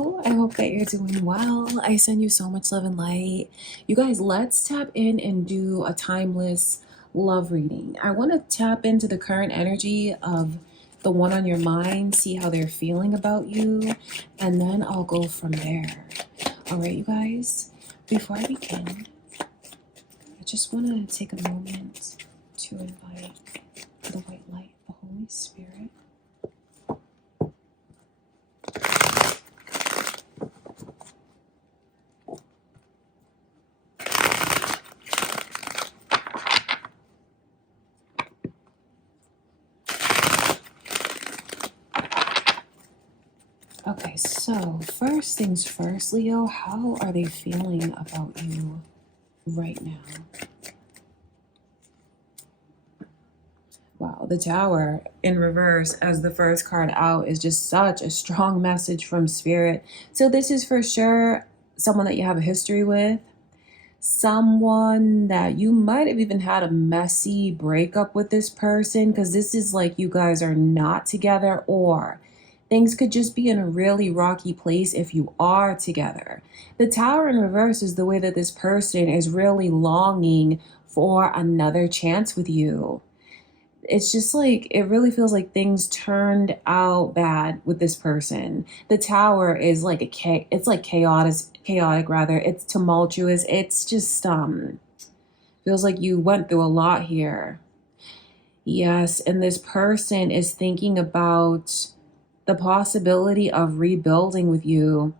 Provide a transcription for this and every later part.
Leo. I hope that you're doing well. I send you so much love and light. You guys, let's tap in and do a timeless love reading. I want to tap into the current energy of the one on your mind, see how they're feeling about you, and then I'll go from there. All right, you guys, before I begin, I just want to take a moment to invite the white light, the Holy Spirit. Okay, so first things first, Leo, how are they feeling about you right now? Wow, the Tower in reverse as the first card out is just such a strong message from Spirit. So this is for sure someone that you have a history with, someone that you might have even had a messy breakup with this person, because this is like you guys are not together, or things could just be in a really rocky place if you are together. The Tower in reverse is the way that this person is really longing for another chance with you. It's just like, it really feels like things turned out bad with this person. The Tower is like it's like chaotic rather. It's tumultuous. It's just, feels like you went through a lot here. Yes, and this person is thinking about the possibility of rebuilding with you,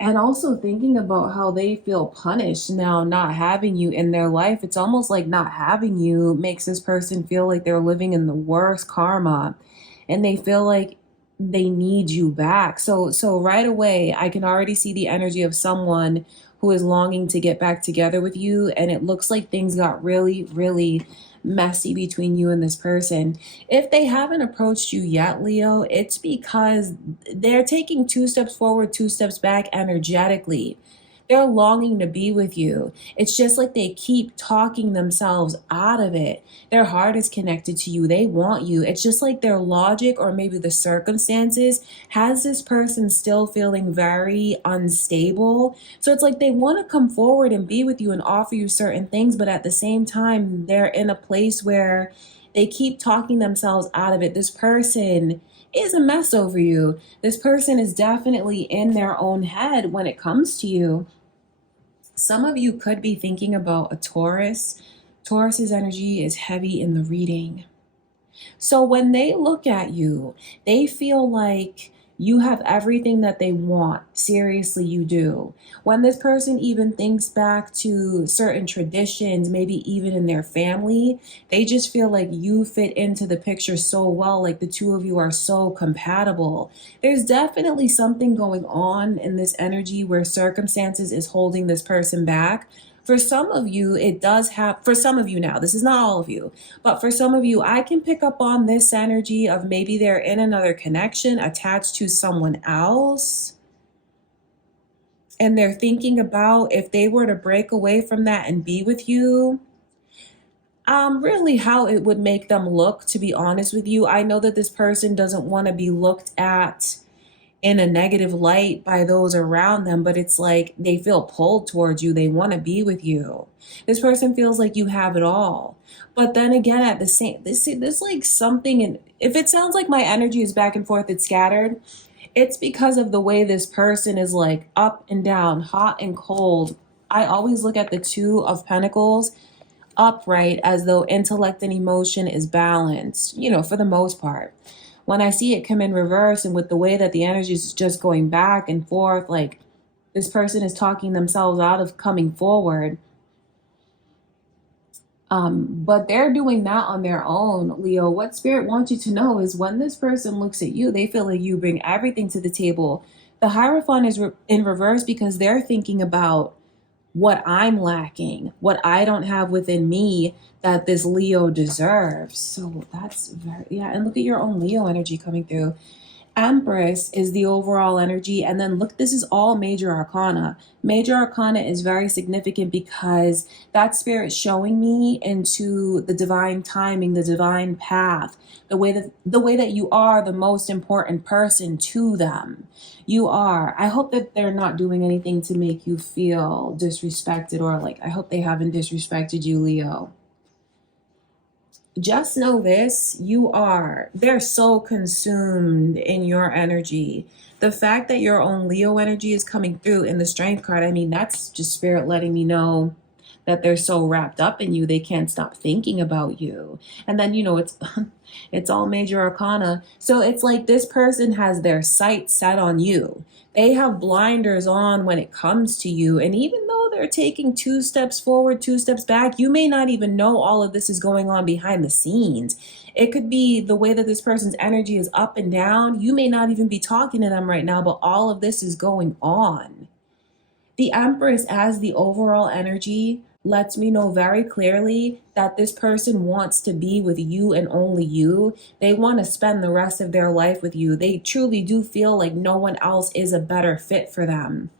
and also thinking about how they feel punished now not having you in their life. It's almost like not having you makes this person feel like they're living in the worst karma, and they feel like they need you back. So right away, I can already see the energy of someone who is longing to get back together with you, and it looks like things got really, really messy between you and this person. If they haven't approached you yet, Leo, it's because they're taking 2 steps forward, 2 steps back energetically. They're longing to be with you. It's just like they keep talking themselves out of it. Their heart is connected to you. They want you. It's just like their logic, or maybe the circumstances, has this person still feeling very unstable. So it's like they want to come forward and be with you and offer you certain things, but at the same time, they're in a place where they keep talking themselves out of it. This person is a mess over you. This person is definitely in their own head when it comes to you. Some of you could be thinking about a Taurus. Taurus's energy is heavy in the reading. So when they look at you, they feel like you have everything that they want. Seriously, you do. When this person even thinks back to certain traditions, maybe even in their family, they just feel like you fit into the picture so well, like the two of you are so compatible. There's definitely something going on in this energy where circumstances is holding this person back. For some of you, it does have, for some of you now, this is not all of you, but for some of you, I can pick up on this energy of maybe they're in another connection attached to someone else. And they're thinking about if they were to break away from that and be with you, really how it would make them look, to be honest with you. I know that this person doesn't want to be looked at in a negative light by those around them, but it's like they feel pulled towards you. They want to be with you. This person feels like you have it all. But then again, at the same, there's like something, and if it sounds like my energy is back and forth, it's scattered, it's because of the way this person is like up and down, hot and cold. I always look at the 2 of Pentacles upright as though intellect and emotion is balanced, for the most part. When I see it come in reverse, and with the way that the energy is just going back and forth, like this person is talking themselves out of coming forward. But they're doing that on their own, Leo. What Spirit wants you to know is when this person looks at you, they feel like you bring everything to the table. The Hierophant is in reverse because they're thinking about what I'm lacking, what I don't have within me that this Leo deserves. So that's very, yeah. And look at your own Leo energy coming through. Empress is the overall energy. And then look, this is all major arcana. Major arcana is very significant because that spirit showing me into the divine timing, the divine path, the way that you are the most important person to them. You are. I hope that they're not doing anything to make you feel disrespected, or like, I hope they haven't disrespected you, Leo. Just know this, they're so consumed in your energy. The fact that your own Leo energy is coming through in the strength card, I mean, that's just spirit letting me know that they're so wrapped up in you, they can't stop thinking about you. And then, it's all major arcana. So it's like this person has their sights set on you. They have blinders on when it comes to you. And even though they're taking 2 steps forward, 2 steps back, you may not even know all of this is going on behind the scenes. It could be the way that this person's energy is up and down. You may not even be talking to them right now, but all of this is going on. The Empress, as the overall energy, lets me know very clearly that this person wants to be with you and only you. They want to spend the rest of their life with you. They truly do feel like no one else is a better fit for them.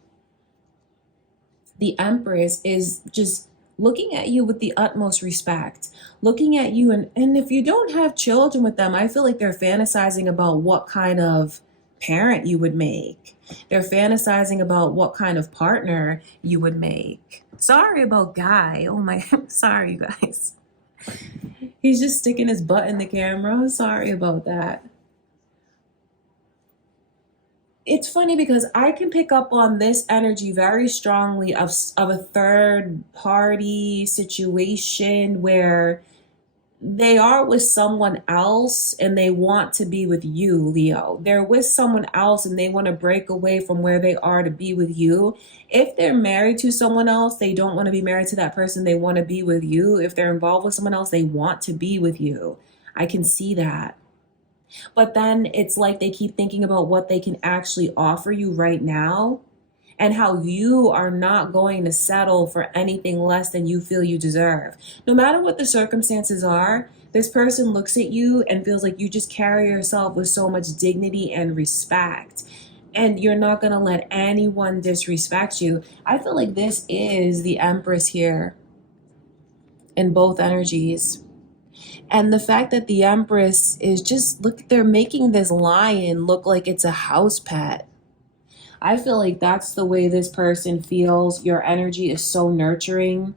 The Empress is just looking at you with the utmost respect, looking at you. And if you don't have children with them, I feel like they're fantasizing about what kind of parent you would make. They're fantasizing about what kind of partner you would make. Sorry about Guy. Oh my, sorry, you guys. He's just sticking his butt in the camera. Sorry about that. It's funny because I can pick up on this energy very strongly of a third party situation where they are with someone else and they want to be with you, Leo. They're with someone else and they want to break away from where they are to be with you. If they're married to someone else, they don't want to be married to that person. They want to be with you. If they're involved with someone else, they want to be with you. I can see that. But then it's like they keep thinking about what they can actually offer you right now, and how you are not going to settle for anything less than you feel you deserve. No matter what the circumstances are, this person looks at you and feels like you just carry yourself with so much dignity and respect. And you're not going to let anyone disrespect you. I feel like this is the Empress here in both energies. And the fact that the Empress is just, look, they're making this lion look like it's a house pet. I feel like that's the way this person feels. Your energy is so nurturing.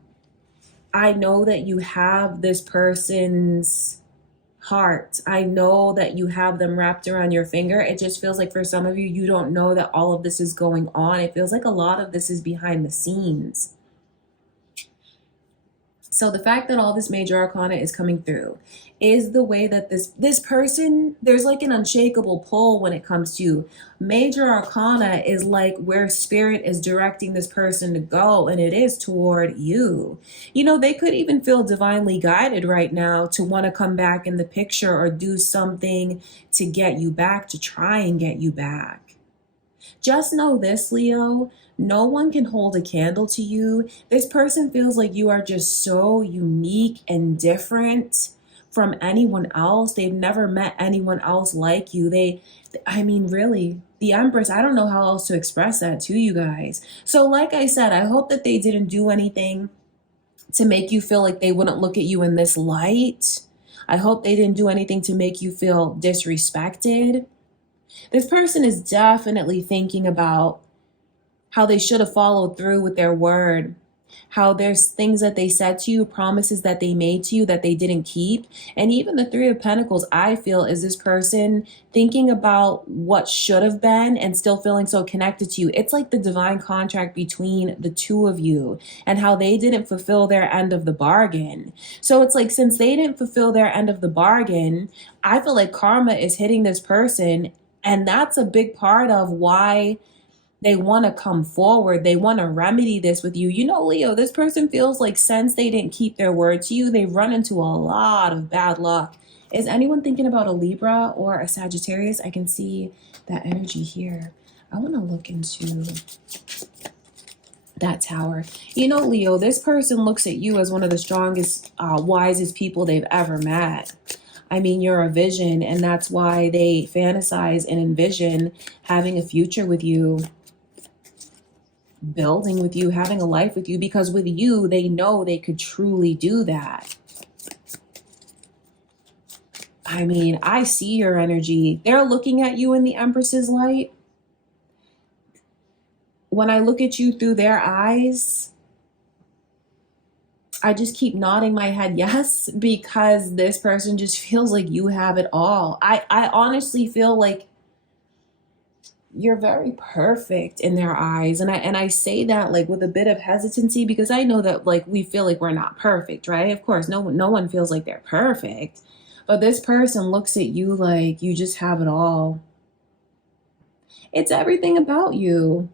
I know that you have this person's heart. I know that you have them wrapped around your finger. It just feels like for some of you, you don't know that all of this is going on. It feels like a lot of this is behind the scenes. So the fact that all this major arcana is coming through is the way that this person, there's like an unshakable pull when it comes to major arcana, is like where spirit is directing this person to go, and it is toward you. They could even feel divinely guided right now to want to come back in the picture or do something to get you back, to try and get you back. Just know this, Leo, no one can hold a candle to you. This person feels like you are just so unique and different from anyone else. They've never met anyone else like you. Really, the Empress, I don't know how else to express that to you guys. So like I said, I hope that they didn't do anything to make you feel like they wouldn't look at you in this light. I hope they didn't do anything to make you feel disrespected. This person is definitely thinking about how they should have followed through with their word, how there's things that they said to you, promises that they made to you that they didn't keep. And even the Three of Pentacles, I feel, is this person thinking about what should have been and still feeling so connected to you. It's like the divine contract between the two of you and how they didn't fulfill their end of the bargain. So it's like, since they didn't fulfill their end of the bargain, I feel like karma is hitting this person. And that's a big part of why they want to come forward. They want to remedy this with you. Leo, this person feels like since they didn't keep their word to you, they've run into a lot of bad luck. Is anyone thinking about a Libra or a Sagittarius? I can see that energy here. I want to look into that tower. Leo, this person looks at you as one of the strongest, wisest people they've ever met. I mean, you're a vision, and that's why they fantasize and envision having a future with you, building with you, having a life with you, because with you, they know they could truly do that. I mean, I see your energy. They're looking at you in the Empress's light. When I look at you through their eyes, I just keep nodding my head yes, because this person just feels like you have it all. I honestly feel like you're very perfect in their eyes. And I say that like with a bit of hesitancy, because I know that like we feel like we're not perfect, right? Of course, no one feels like they're perfect. But this person looks at you like you just have it all. It's everything about you.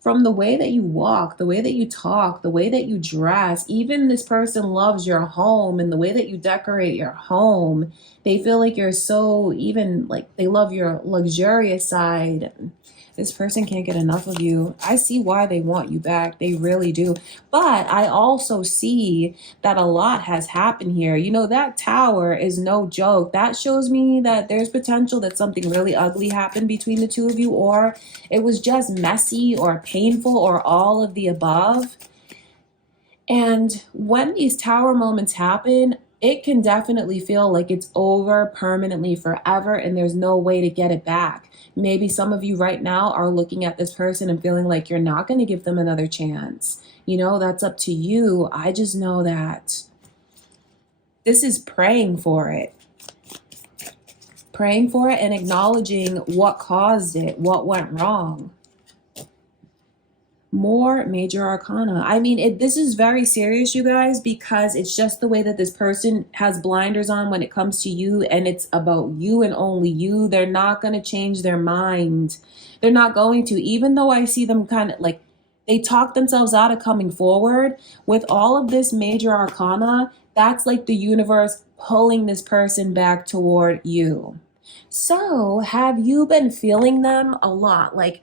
From the way that you walk, the way that you talk, the way that you dress, even this person loves your home and the way that you decorate your home. They feel like you're so, even like they love your luxurious side. This person can't get enough of you. I see why they want you back. They really do. But I also see that a lot has happened here. You know, that tower is no joke. That shows me that there's potential that something really ugly happened between the two of you, or it was just messy or painful or all of the above. And when these tower moments happen, it can definitely feel like it's over permanently forever and there's no way to get it back. Maybe some of you right now are looking at this person and feeling like you're not going to give them another chance. You know, that's up to you. I just know that this is praying for it and acknowledging what caused it, what went wrong. More major arcana. I mean, this is very serious, you guys, because it's just the way that this person has blinders on when it comes to you, and it's about you and only you. They're not going to change their mind. They're not going to, even though I see them kind of like they talk themselves out of coming forward with all of this major arcana. That's like the universe pulling this person back toward you. So, have you been feeling them a lot? Like,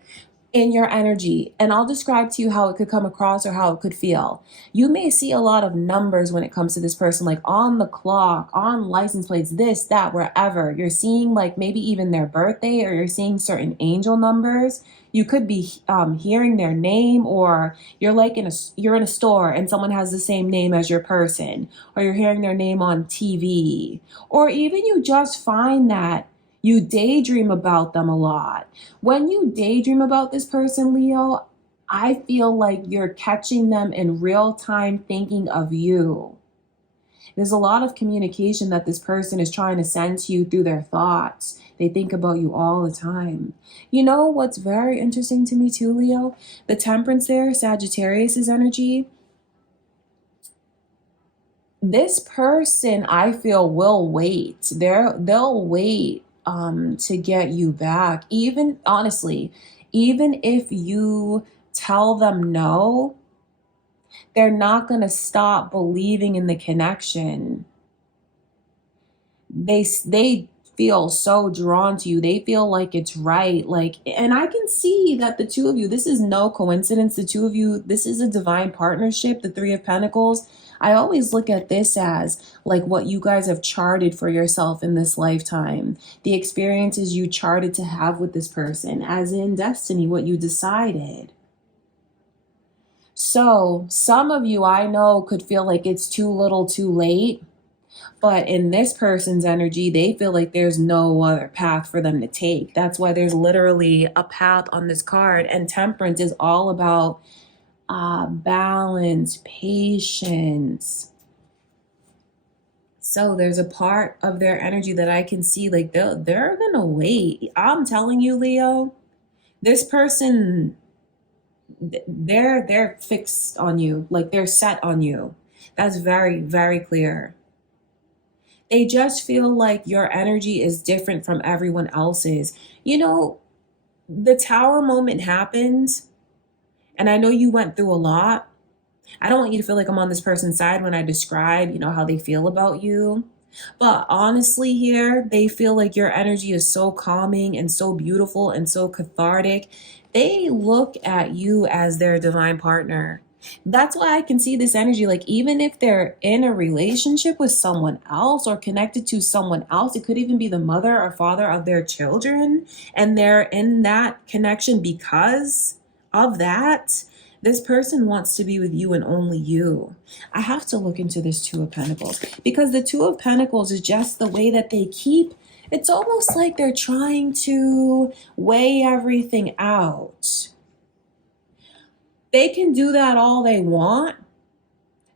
in your energy, and I'll describe to you how it could come across or how it could feel. You may see a lot of numbers when it comes to this person, like on the clock, on license plates, this, that, wherever. You're seeing like maybe even their birthday, or you're seeing certain angel numbers. You could be hearing their name, or you're in a store and someone has the same name as your person, or you're hearing their name on TV, or even you just find that you daydream about them a lot. When you daydream about this person, Leo, I feel like you're catching them in real time thinking of you. There's a lot of communication that this person is trying to send to you through their thoughts. They think about you all the time. You know what's very interesting to me too, Leo? The temperance there, Sagittarius's energy. This person, I feel, will wait. They'll wait to get you back. Even honestly, even if you tell them no, they're not going to stop believing in the connection. They feel so drawn to you. They feel like it's right. Like, and I can see that the two of you, this is no coincidence. The two of you, this is a divine partnership, the Three of Pentacles. I always look at this as like what you guys have charted for yourself in this lifetime, the experiences you charted to have with this person, as in destiny, what you decided. So some of you I know could feel like it's too little too late. But in this person's energy, they feel like there's no other path for them to take. That's why there's literally a path on this card. And temperance is all about balance, patience. So there's a part of their energy that I can see, like they're gonna wait. I'm telling you, Leo, this person, they're fixed on you, like they're set on you. That's very, very clear. They just feel like your energy is different from everyone else's. You know, the tower moment happened, and I know you went through a lot. I don't want you to feel like I'm on this person's side when I describe, you know, how they feel about you. But honestly, here, they feel like your energy is so calming and so beautiful and so cathartic. They look at you as their divine partner. That's why I can see this energy. Like, even if they're in a relationship with someone else or connected to someone else, it could even be the mother or father of their children, and they're in that connection because of that. This person wants to be with you and only you. I have to look into this Two of Pentacles because the Two of Pentacles is just the way that they keep. It's almost like they're trying to weigh everything out. They can do that all they want.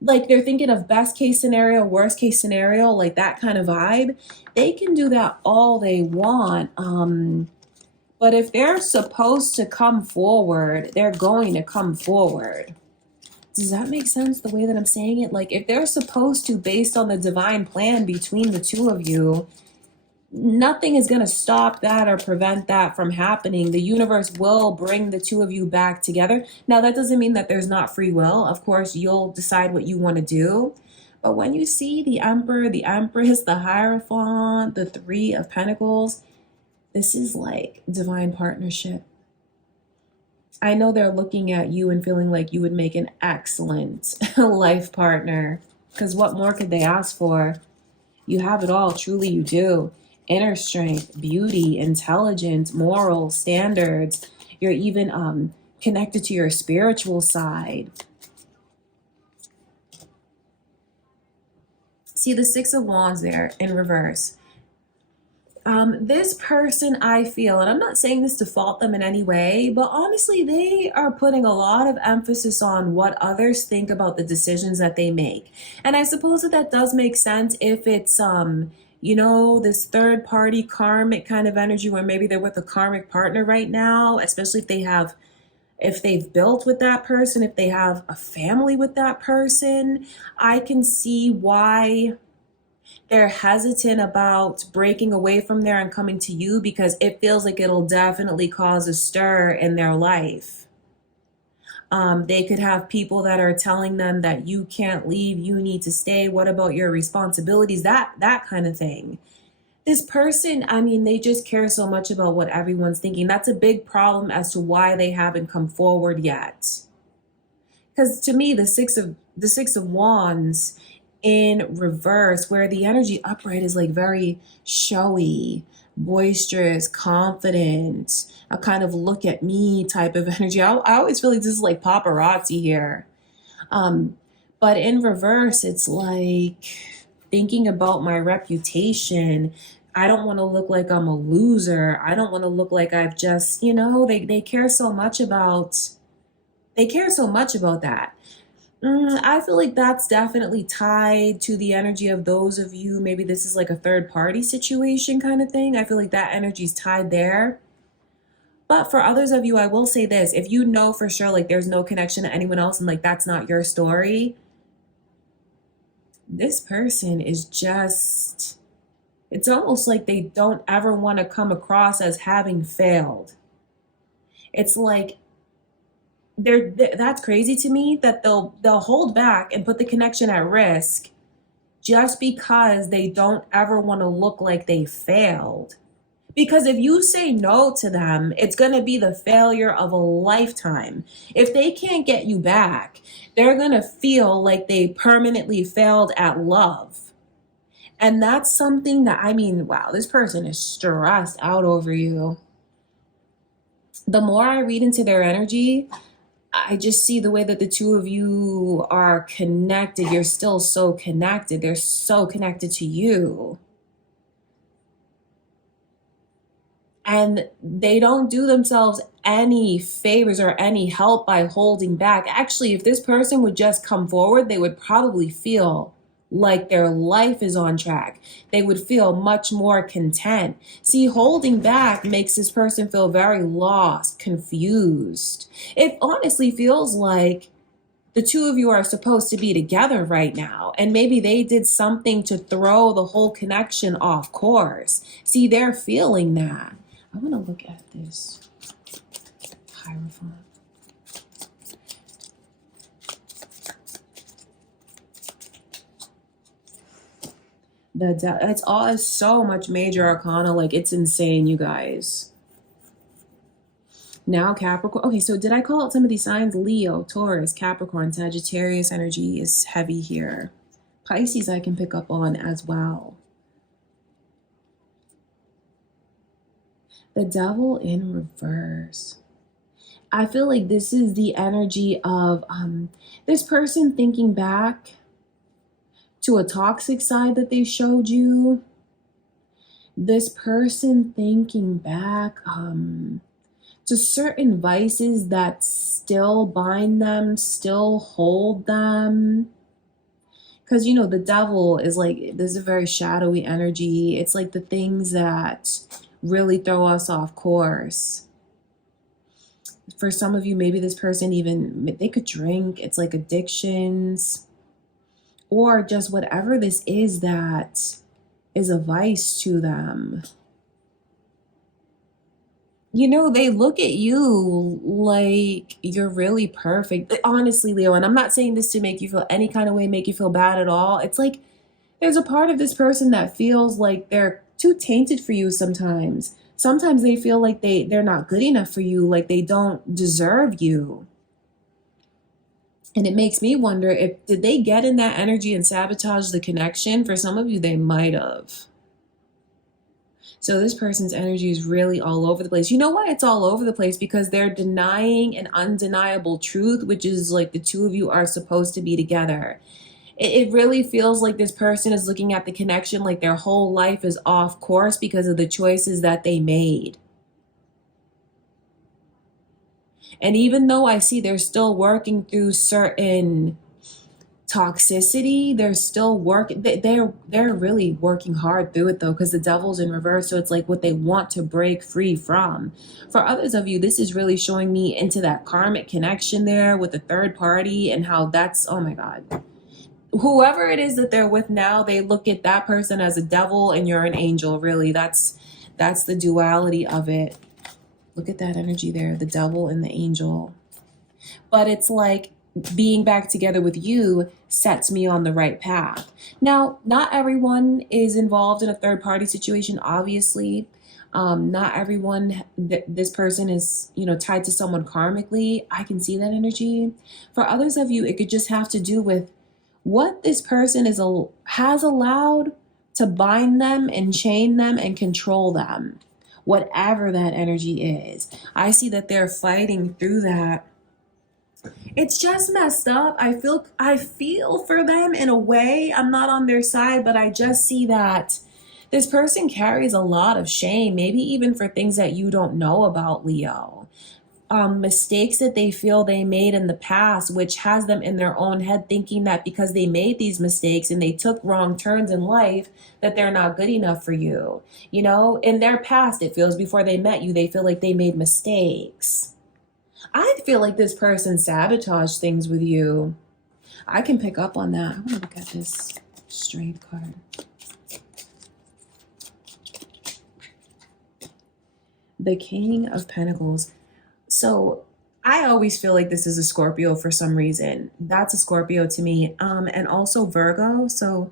Like, they're thinking of best case scenario, worst case scenario, like that kind of vibe. They can do that all they want. But if they're supposed to come forward, they're going to come forward. Does that make sense the way that I'm saying it? Like, if they're supposed to, based on the divine plan between the two of you, nothing is going to stop that or prevent that from happening. The universe will bring the two of you back together. Now, that doesn't mean that there's not free will. Of course, you'll decide what you want to do. But when you see the Emperor, the Empress, the Hierophant, the Three of Pentacles, this is like divine partnership. I know they're looking at you and feeling like you would make an excellent life partner. Because what more could they ask for? You have it all. Truly, you do. Inner strength, beauty, intelligence, morals, standards. You're even connected to your spiritual side. See the Six of Wands there in reverse. This person, I feel, and I'm not saying this to fault them in any way, but honestly, they are putting a lot of emphasis on what others think about the decisions that they make. And I suppose that does make sense if it's, this third party karmic kind of energy where maybe they're with a karmic partner right now, especially if they've built with that person, if they have a family with that person. I can see why they're hesitant about breaking away from there and coming to you, because it feels like it'll definitely cause a stir in their life. They could have people that are telling them that you can't leave, you need to stay, what about your responsibilities, that kind of thing. This person, they just care so much about what everyone's thinking. That's a big problem as to why they haven't come forward yet. Because to me, the Six of Wands in reverse, where the energy upright is like very showy, boisterous, confident, a kind of look at me type of energy. I always feel like this is like paparazzi here. But in reverse, it's like thinking about my reputation. I don't want to look like I'm a loser. I don't want to look like I've just, they care so much about, that. I feel like that's definitely tied to the energy of those of you. Maybe this is like a third party situation kind of thing. I feel like that energy is tied there. But for others of you, I will say this. If you know for sure, like, there's no connection to anyone else and like that's not your story, this person is just, it's almost like they don't ever want to come across as having failed. It's like, that's crazy to me that they'll hold back and put the connection at risk just because they don't ever want to look like they failed. Because if you say no to them, it's going to be the failure of a lifetime. If they can't get you back, they're going to feel like they permanently failed at love. And that's something that, wow, this person is stressed out over you. The more I read into their energy, I just see the way that the two of you are connected. You're still so connected. They're so connected to you. And they don't do themselves any favors or any help by holding back. Actually, if this person would just come forward, they would probably feel like their life is on track. They would feel much more content. See, holding back makes this person feel very lost, confused. It honestly feels like the two of you are supposed to be together right now, and maybe they did something to throw the whole connection off course. See, they're feeling that. I'm going to look at this Hierophant. It's so much major arcana, like it's insane, you guys. Now Capricorn. Okay, so did I call out some of these signs? Leo, Taurus, Capricorn, Sagittarius energy is heavy here. Pisces I can pick up on as well. The Devil in reverse. I feel like this is the energy of this person thinking back to a toxic side that they showed you. This person thinking back to certain vices that still bind them, still hold them. Because, you know, the devil is like, there's a very shadowy energy. It's like the things that really throw us off course. For some of you, maybe this person even, they could drink. It's like addictions or just whatever this is that is a vice to them. You know, they look at you like you're really perfect. Honestly, Leo, and I'm not saying this to make you feel any kind of way, make you feel bad at all. It's like there's a part of this person that feels like they're too tainted for you sometimes. Sometimes they feel like they're not good enough for you, like they don't deserve you. And it makes me wonder if did they get in that energy and sabotage the connection? For some of you, they might have. So this person's energy is really all over the place. You know why it's all over the place? Because they're denying an undeniable truth, which is like the two of you are supposed to be together. It really feels like this person is looking at the connection like their whole life is off course because of the choices that they made. And even though I see they're still working through certain toxicity, they're still working, they're really working hard through it though, because the devil's in reverse. So it's like what they want to break free from. For others of you, this is really showing me into that karmic connection there with the third party and how that's, oh my God. Whoever it is that they're with now, they look at that person as a devil and you're an angel. Really, that's the duality of it. Look at that energy there, the devil and the angel. But it's like being back together with you sets me on the right path. Now, not everyone is involved in a third party situation, obviously. Not everyone, this person is, you know, tied to someone karmically. I can see that energy. For others of you, it could just have to do with what this person has allowed to bind them and chain them and control them. Whatever that energy is. I see that they're fighting through that. It's just messed up. I feel for them in a way. I'm not on their side, but I just see that this person carries a lot of shame, maybe even for things that you don't know about, Leo. Mistakes that they feel they made in the past, which has them in their own head thinking that because they made these mistakes and they took wrong turns in life, that they're not good enough for you. You know, in their past, it feels before they met you, they feel like they made mistakes. I feel like this person sabotaged things with you. I can pick up on that. I want to look at this straight card. The King of Pentacles. So I always feel like this is a Scorpio for some reason. That's a Scorpio to me. And also Virgo. So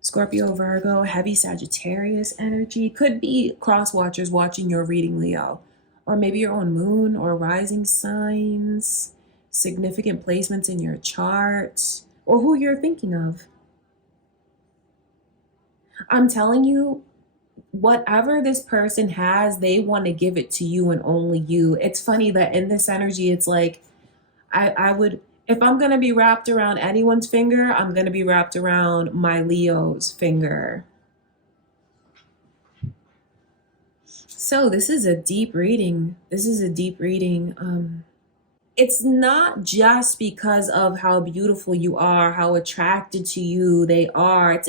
Scorpio, Virgo, heavy Sagittarius energy. Could be cross watchers watching your reading, Leo. Or maybe your own moon or rising signs. Significant placements in your chart. Or who you're thinking of. I'm telling you, whatever this person has, they want to give it to you and only you. It's funny that in this energy, it's like, I would, if I'm going to be wrapped around anyone's finger, I'm going to be wrapped around my Leo's finger. So this is a deep reading. It's not just because of how beautiful you are, how attracted to you they are.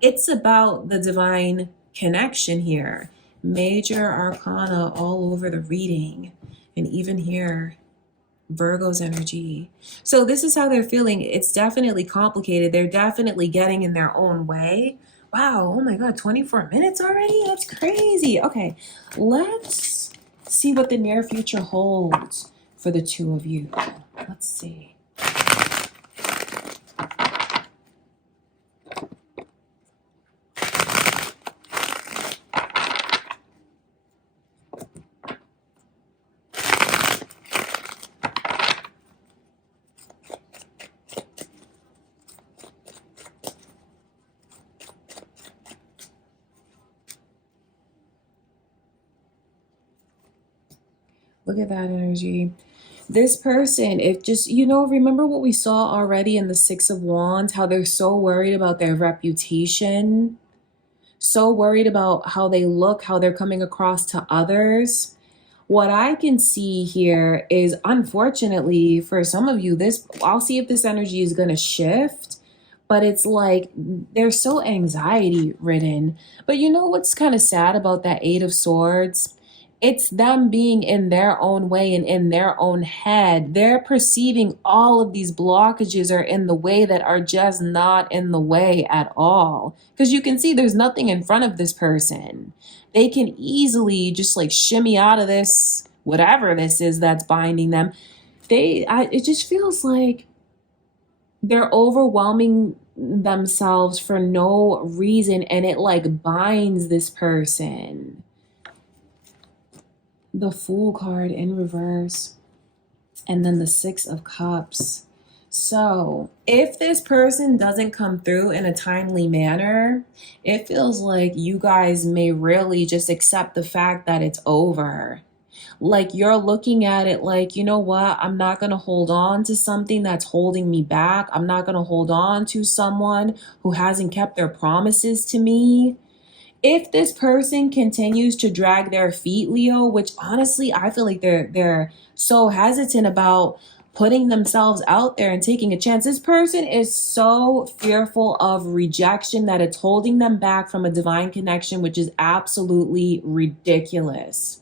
It's about the divine connection here. Major arcana all over the reading. And even here, Virgo's energy. So this is how they're feeling. It's definitely complicated. They're definitely getting in their own way. Wow, oh my God, 24 minutes already? That's crazy. Okay, let's see what the near future holds for the two of you. Let's see. Look at that energy. This person, if just, remember what we saw already in the Six of Wands, how they're so worried about their reputation, so worried about how they look, how they're coming across to others. What I can see here is, unfortunately, for some of you, this, I'll see if this energy is going to shift, but it's like they're so anxiety ridden. But you know what's kind of sad about that Eight of Swords? It's them being in their own way and in their own head. They're perceiving all of these blockages are in the way that are just not in the way at all. Because you can see there's nothing in front of this person. They can easily just like shimmy out of this, whatever this is that's binding them. It just feels like they're overwhelming themselves for no reason, and it like binds this person. The Fool card in reverse, and then the Six of Cups. So if this person doesn't come through in a timely manner, it feels like you guys may really just accept the fact that it's over. Like you're looking at it like, you know what? I'm not going to hold on to something that's holding me back. I'm not going to hold on to someone who hasn't kept their promises to me. If this person continues to drag their feet, Leo, which honestly I feel like they're so hesitant about putting themselves out there and taking a chance. This person is so fearful of rejection that it's holding them back from a divine connection, which is absolutely ridiculous.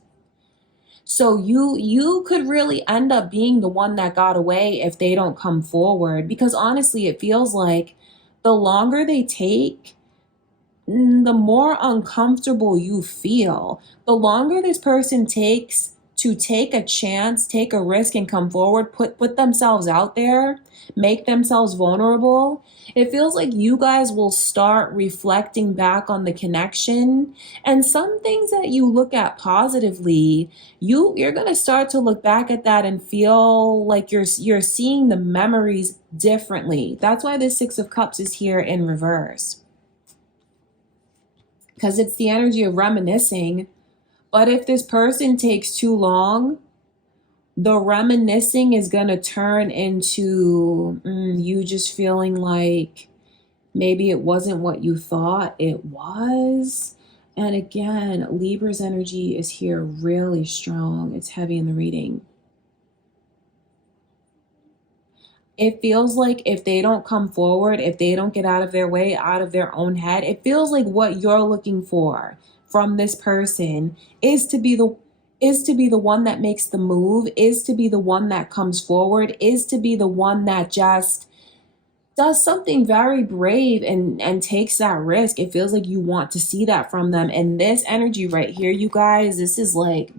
So you could really end up being the one that got away if they don't come forward, because honestly it feels like the longer they take, the more uncomfortable you feel. The longer this person takes to take a chance, take a risk, and come forward, put themselves out there, make themselves vulnerable, it feels like you guys will start reflecting back on the connection. And some things that you look at positively, you're going to start to look back at that and feel like you're seeing the memories differently. That's why this Six of Cups is here in reverse, because it's the energy of reminiscing. But if this person takes too long, the reminiscing is going to turn into you just feeling like maybe it wasn't what you thought it was. And again, Libra's energy is here really strong. It's heavy in the reading. It feels like if they don't come forward, if they don't get out of their way, out of their own head, it feels like what you're looking for from this person is to be the one that makes the move, is to be the one that comes forward, is to be the one that just does something very brave and takes that risk. It feels like you want to see that from them. And this energy right here, you guys, this is like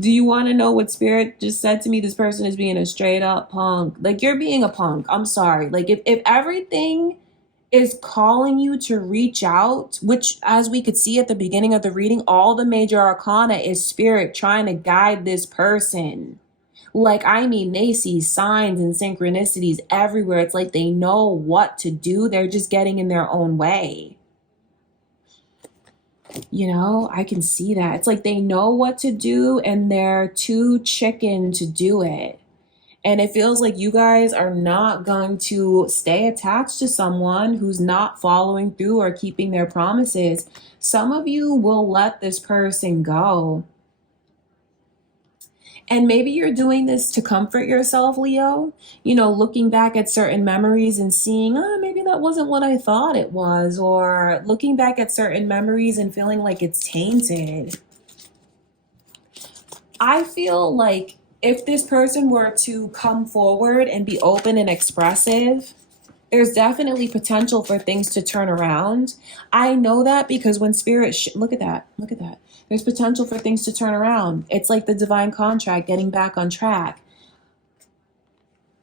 do you want to know what Spirit just said to me? This person is being a straight up punk. Like, you're being a punk. I'm sorry. Like, if everything is calling you to reach out, which as we could see at the beginning of the reading, all the major arcana is Spirit trying to guide this person. Like, I mean, they see signs and synchronicities everywhere. It's like they know what to do. They're just getting in their own way. You know, I can see that. It's like they know what to do and they're too chicken to do it. And it feels like you guys are not going to stay attached to someone who's not following through or keeping their promises. Some of you will let this person go. And maybe you're doing this to comfort yourself, Leo, looking back at certain memories and seeing, maybe that wasn't what I thought it was, or looking back at certain memories and feeling like it's tainted. I feel like if this person were to come forward and be open and expressive, there's definitely potential for things to turn around. I know that because when Spirit, look at that. There's potential for things to turn around. It's like the divine contract, getting back on track.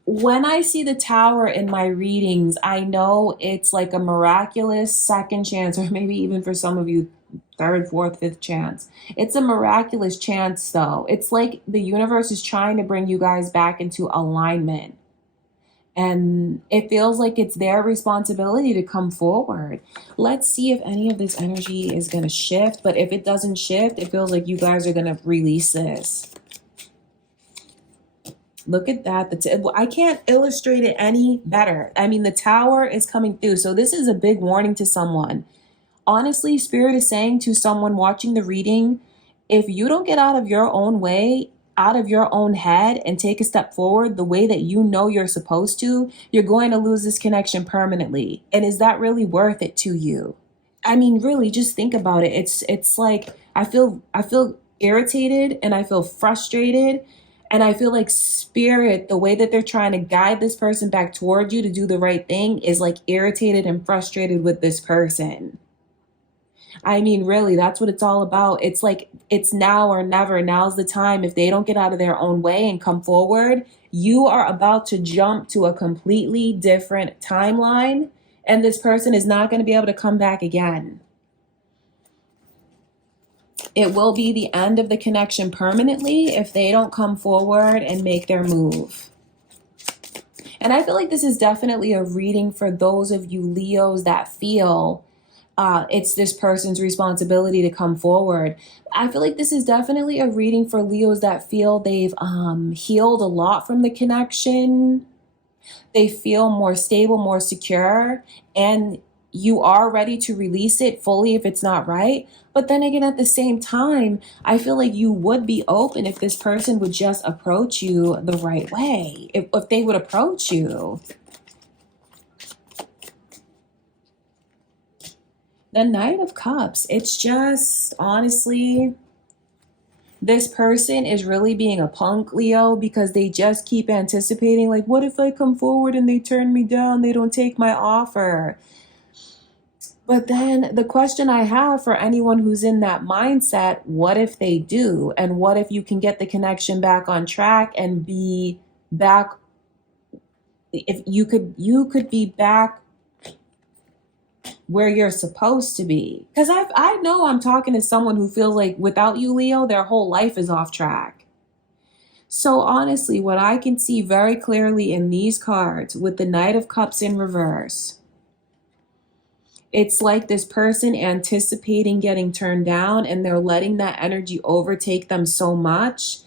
When I see the Tower in my readings, I know it's like a miraculous second chance, or maybe even for some of you, third, fourth, fifth chance. It's a miraculous chance, though. It's like the universe is trying to bring you guys back into alignment. And it feels like it's their responsibility to come forward. Let's see if any of this energy is going to shift. But if it doesn't shift, it feels like you guys are going to release this. Look at that. I can't illustrate it any better. I mean, the Tower is coming through. So this is a big warning to someone. Honestly, Spirit is saying to someone watching the reading, if you don't get out of your own way, out of your own head, and take a step forward the way that you know you're supposed to, you're going to lose this connection permanently. And is that really worth it to you? I mean, really, just think about it. It's like I feel irritated and I feel frustrated. And I feel like Spirit, the way that they're trying to guide this person back toward you to do the right thing, is like irritated and frustrated with this person. I mean, really, that's what it's all about. It's like, it's now or never. Now's the time. If they don't get out of their own way and come forward, you are about to jump to a completely different timeline, and this person is not going to be able to come back again. It will be the end of the connection permanently if they don't come forward and make their move. And I feel like this is definitely a reading for those of you Leos that feel it's this person's responsibility to come forward. I feel like this is definitely a reading for Leos that feel they've healed a lot from the connection. They feel more stable, more secure, and you are ready to release it fully if it's not right. But then again, at the same time, I feel like you would be open if this person would just approach you the right way, if they would approach you. The Knight of Cups, it's just, honestly, this person is really being a punk, Leo, because they just keep anticipating, like, what if I come forward and they turn me down, they don't take my offer? But then the question I have for anyone who's in that mindset, what if they do? And what if you can get the connection back on track and be back, if you could be back where you're supposed to be? Because I know I'm talking to someone who feels like without you, Leo, their whole life is off track. So honestly, what I can see very clearly in these cards with the Knight of Cups in reverse, it's like this person anticipating getting turned down, and they're letting that energy overtake them so much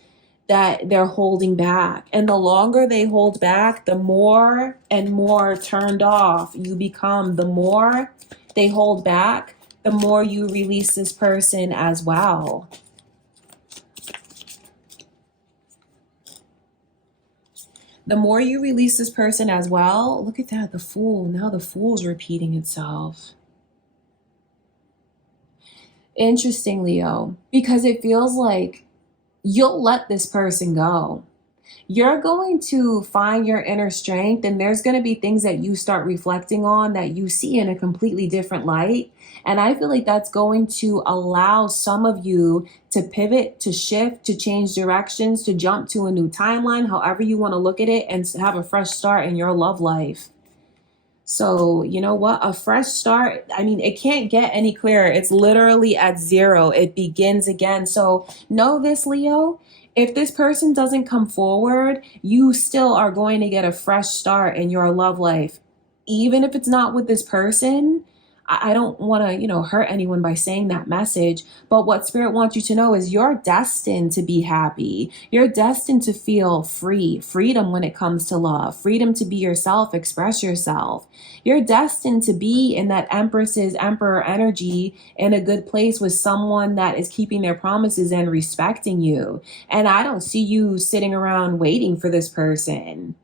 that they're holding back. And the longer they hold back, the more and more turned off you become. The more they hold back, the more you release this person as well. The more you release this person as well, look at that, the Fool. Now the Fool's repeating itself. Interesting, Leo, because it feels like you'll let this person go. You're going to find your inner strength, and there's going to be things that you start reflecting on that you see in a completely different light. And I feel like that's going to allow some of you to pivot, to shift, to change directions, to jump to a new timeline, however you want to look at it, and have a fresh start in your love life. So, you know what? A fresh start, I mean, it can't get any clearer. It's literally at zero. It begins again. So know this, Leo. If this person doesn't come forward, you still are going to get a fresh start in your love life. Even if it's not with this person, I don't want to, hurt anyone by saying that message. But what Spirit wants you to know is you're destined to be happy. You're destined to feel free, freedom when it comes to love, freedom to be yourself, express yourself. You're destined to be in that Empress's Emperor energy in a good place with someone that is keeping their promises and respecting you. And I don't see you sitting around waiting for this person.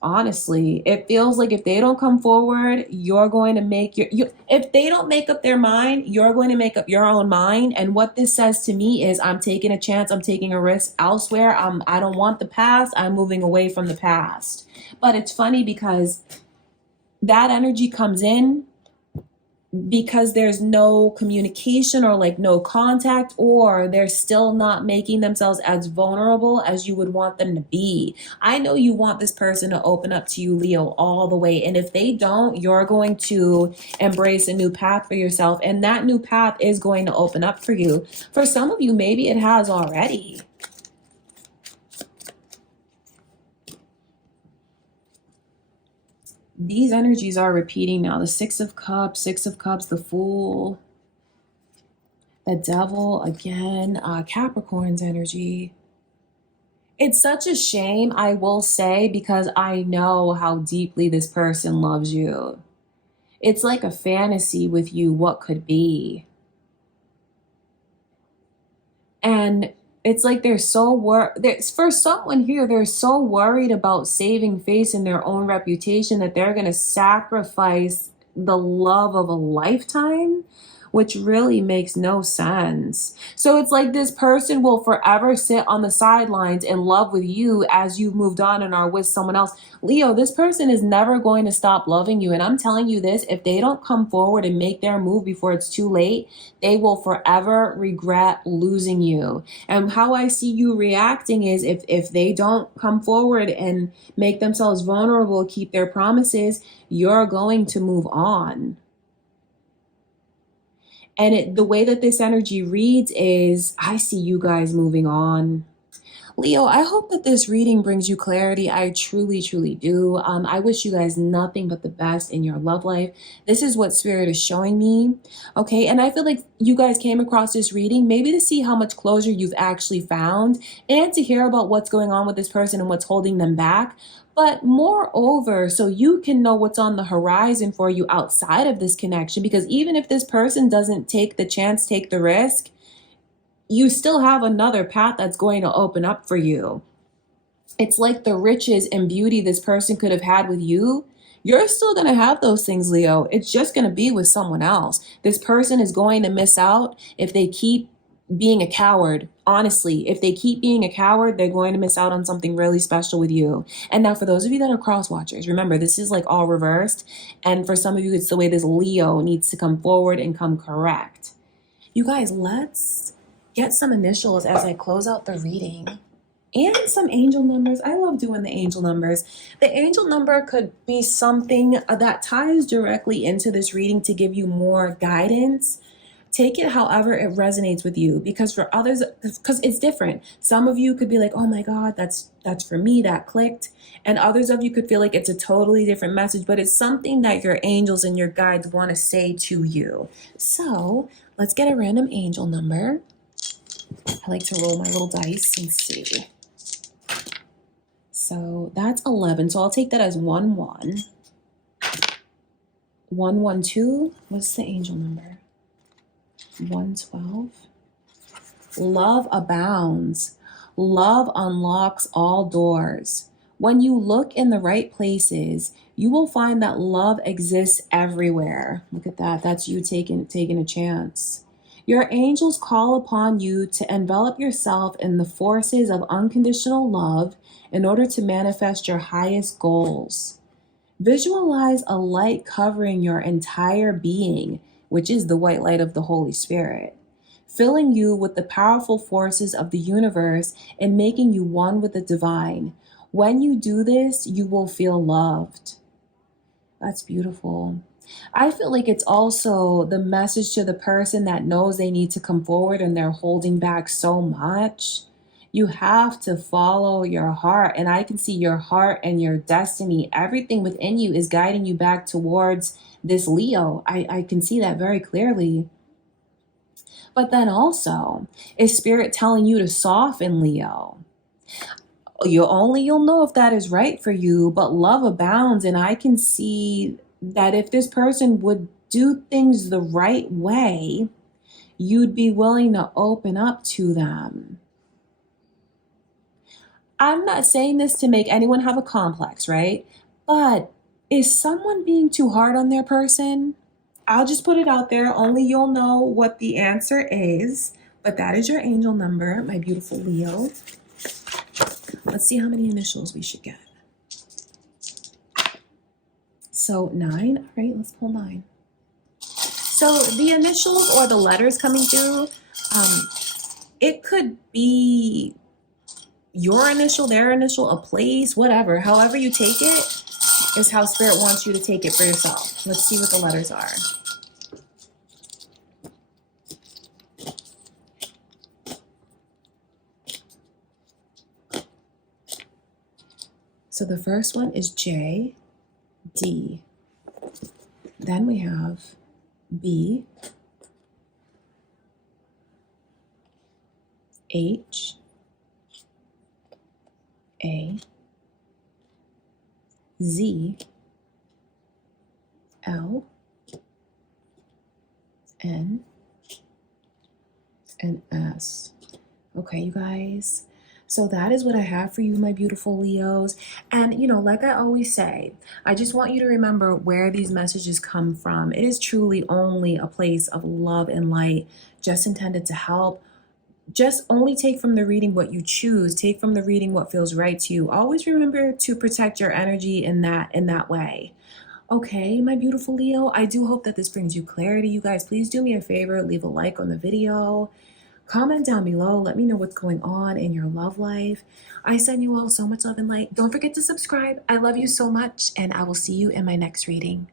Honestly, it feels like if they don't come forward, you're going to make if they don't make up their mind, you're going to make up your own mind. And what this says to me is I'm taking a chance, I'm taking a risk elsewhere. I don't want the past. I'm moving away from the past. But it's funny because that energy comes in because there's no communication or like no contact, or they're still not making themselves as vulnerable as you would want them to be. I know you want this person to open up to you, Leo, all the way. And if they don't, you're going to embrace a new path for yourself. And that new path is going to open up for you. For some of you, maybe it has already. These energies are repeating now. The Six of Cups, the Fool, the Devil again, Capricorn's energy. It's such a shame, I will say, because I know how deeply this person loves you. It's like a fantasy with you, what could be. And it's like they're so for someone here, they're so worried about saving face in their own reputation that they're going to sacrifice the love of a lifetime, which really makes no sense. So it's like this person will forever sit on the sidelines in love with you as you've moved on and are with someone else. Leo, this person is never going to stop loving you. And I'm telling you this, if they don't come forward and make their move before it's too late, they will forever regret losing you. And how I see you reacting is if they don't come forward and make themselves vulnerable, keep their promises, you're going to move on. And the way that this energy reads is, I see you guys moving on. Leo, I hope that this reading brings you clarity. I truly, truly do. I wish you guys nothing but the best in your love life. This is what Spirit is showing me. Okay, and I feel like you guys came across this reading maybe to see how much closure you've actually found and to hear about what's going on with this person and what's holding them back. But moreover, so you can know what's on the horizon for you outside of this connection, because even if this person doesn't take the chance, take the risk, you still have another path that's going to open up for you. It's like the riches and beauty this person could have had with you. You're still going to have those things, Leo. It's just going to be with someone else. This person is going to miss out if they keep being a coward. Honestly, if they keep being a coward, they're going to miss out on something really special with you. And now for those of you that are cross watchers, remember, this is like all reversed. And for some of you, it's the way this Leo needs to come forward and come correct. You guys, let's get some initials as I close out the reading. And some angel numbers. I love doing the angel numbers. The angel number could be something that ties directly into this reading to give you more guidance. Take it however it resonates with you, because for others, because it's different. Some of you could be like, oh my God, that's for me, that clicked. And others of you could feel like it's a totally different message, but it's something that your angels and your guides want to say to you. So let's get a random angel number. I like to roll my little dice and see. So that's 11. So I'll take that as 1, 1. 1, 1, 2. What's the angel number? 112. Love abounds. Love unlocks all doors. When you look in the right places, you will find that love exists everywhere. Look at that. That's you taking a chance. Your angels call upon you to envelop yourself in the forces of unconditional love in order to manifest your highest goals. Visualize a light covering your entire being, which is the white light of the Holy Spirit, filling you with the powerful forces of the universe and making you one with the divine. When you do this, you will feel loved. That's beautiful. I feel like it's also the message to the person that knows they need to come forward and they're holding back so much. You have to follow your heart. And I can see your heart and your destiny. Everything within you is guiding you back towards this Leo. I can see that very clearly. But then also, is Spirit telling you to soften, Leo? You'll know if that is right for you, but love abounds. And I can see that if this person would do things the right way, you'd be willing to open up to them. I'm not saying this to make anyone have a complex, right? But is someone being too hard on their person? I'll just put it out there. Only you'll know what the answer is. But that is your angel number, my beautiful Leo. Let's see how many initials we should get. So 9. All right, let's pull 9. So the initials or the letters coming through, it could be your initial, their initial, a place, whatever. However you take it is how Spirit wants you to take it for yourself. Let's see what the letters are. So the first one is J, D. Then we have B, H, A, Z, L, N, and S. Okay, you guys. So that is what I have for you, my beautiful Leos. And, like I always say, I just want you to remember where these messages come from. It is truly only a place of love and light, just intended to help. Just only take from the reading what you choose. Take from the reading what feels right to you. Always remember to protect your energy in that way. Okay, my beautiful Leo, I do hope that this brings you clarity. You guys, please do me a favor, leave a like on the video. Comment down below. Let me know what's going on in your love life. I send you all so much love and light. Don't forget to subscribe. I love you so much, and I will see you in my next reading.